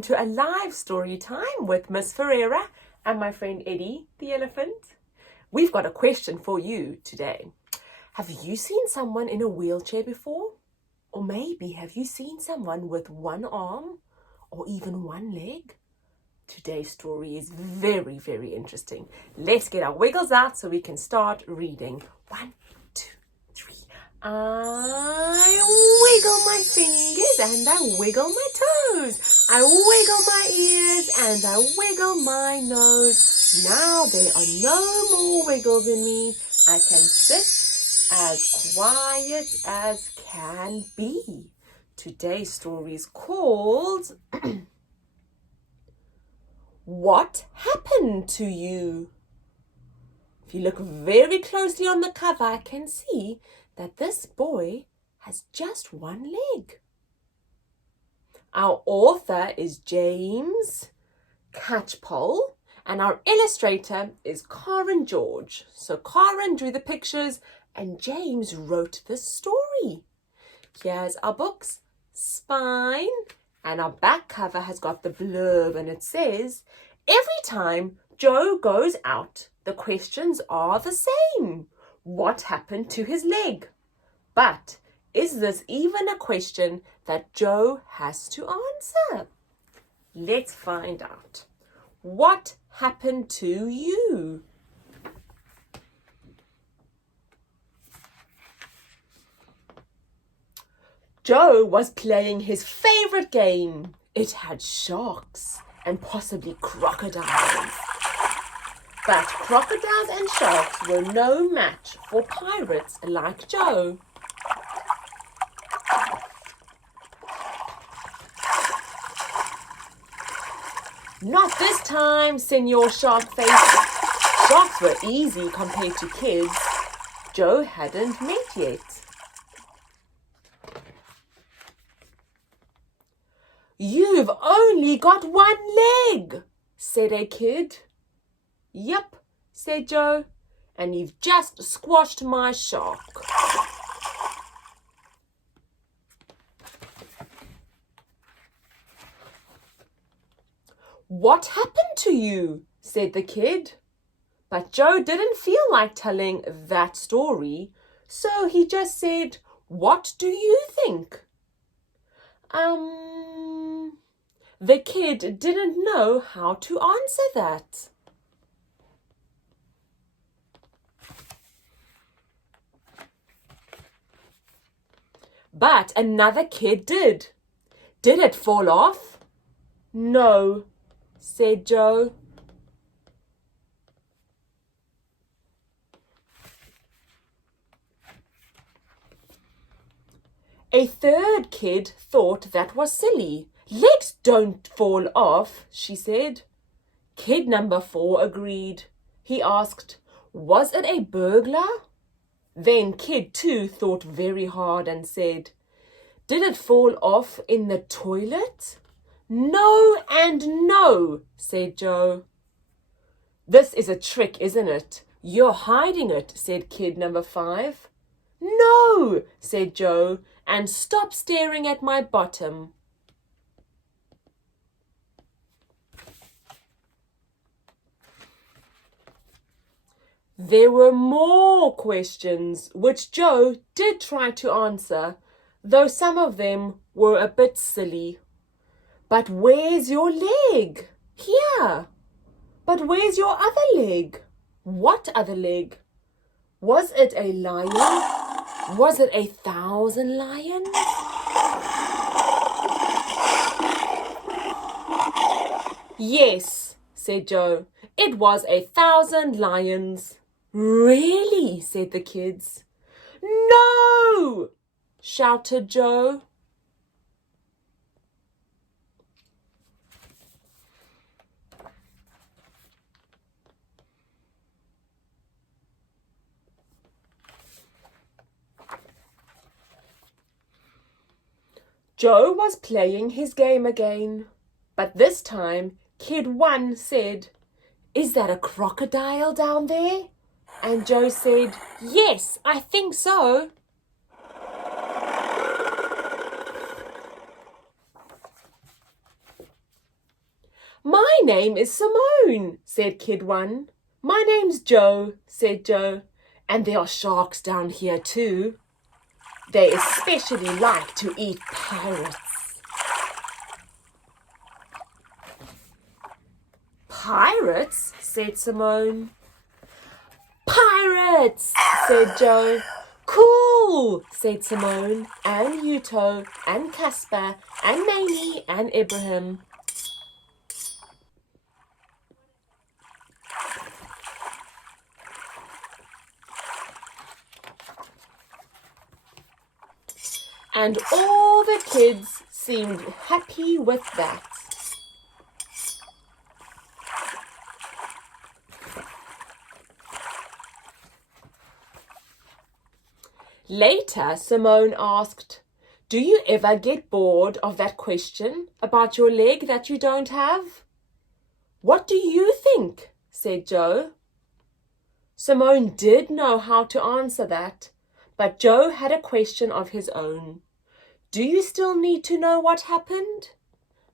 welcome to a live story time with Miss Ferreira and my friend Eddie, the elephant. We've got a question for you today. Have you seen someone in a wheelchair before? Or maybe have you seen someone with one arm or even one leg? Today's story is very, very interesting. Let's get our wiggles out so we can start reading. 1, 2, 3. I wiggle my fingers and I wiggle my toes. I wiggle my ears and I wiggle my nose. Now there are no more wiggles in me. I can sit as quiet as can be. Today's story is called What Happened to You? If you look very closely on the cover, I can see that this boy has just one leg. Our author is James Catchpole and our illustrator is Karen George. So Karen drew the pictures and James wrote the story. Here's our book's spine and our back cover has got the blurb and it says, every time Joe goes out, the questions are the same. What happened to his leg? But is this even a question that Joe has to answer? Let's find out. What happened to you? Joe was playing his favorite game. It had sharks and possibly crocodiles. But crocodiles and sharks were no match for pirates like Joe. Not this time, Senor Sharkface. Sharks were easy compared to kids Joe hadn't met yet. You've only got one leg, said a kid. Yep, said Joe, and you've just squashed my shark. What happened to you? Said the kid. But Joe didn't feel like telling that story, so he just said, what do you think? The kid didn't know how to answer that. But another kid did. Did it fall off? No, said Joe. A third kid thought that was silly. Legs don't fall off, she said. Kid number 4 agreed. He asked, was it a burglar? Then kid 2 thought very hard and said, did it fall off in the toilet? No and no, said Joe. This is a trick, isn't it? You're hiding it, said kid number 5. No, said Joe, and stop staring at my bottom. There were more questions which Joe did try to answer, though some of them were a bit silly. But where's your leg? Here. But where's your other leg? What other leg? Was it a lion? Was it 1,000 lions? Yes, said Joe. It was 1,000 lions. Really? Said the kids. No! Shouted Joe. Joe was playing his game again, but this time Kid 1 said, is that a crocodile down there? And Joe said, yes, I think so. My name is Simone, said Kid 1. My name's Joe, said Joe. And there are sharks down here too. They especially like to eat pirates. Pirates, said Simone. Pirates, said Joe. Cool, said Simone, and Yuto, and Casper, and Mamie, and Ibrahim. And all the kids seemed happy with that. Later, Simone asked, "Do you ever get bored of that question about your leg that you don't have?" "What do you think?" said Joe. Simone did know how to answer that, but Joe had a question of his own. "Do you still need to know what happened?"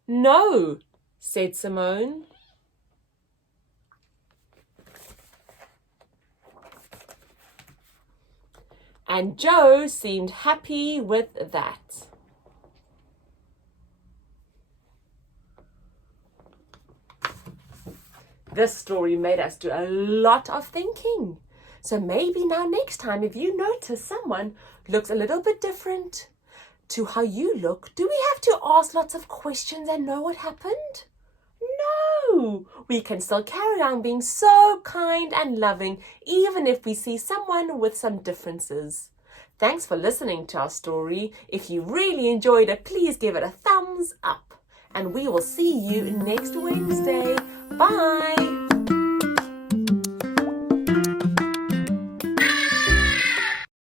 "No," said Simone. And Joe seemed happy with that. This story made us do a lot of thinking. So maybe now next time, if you notice someone looks a little bit different to how you look, do we have to ask lots of questions and know what happened? No, we can still carry on being so kind and loving, even if we see someone with some differences. Thanks for listening to our story. If you really enjoyed it, please give it a thumbs up. And we will see you next Wednesday. Bye.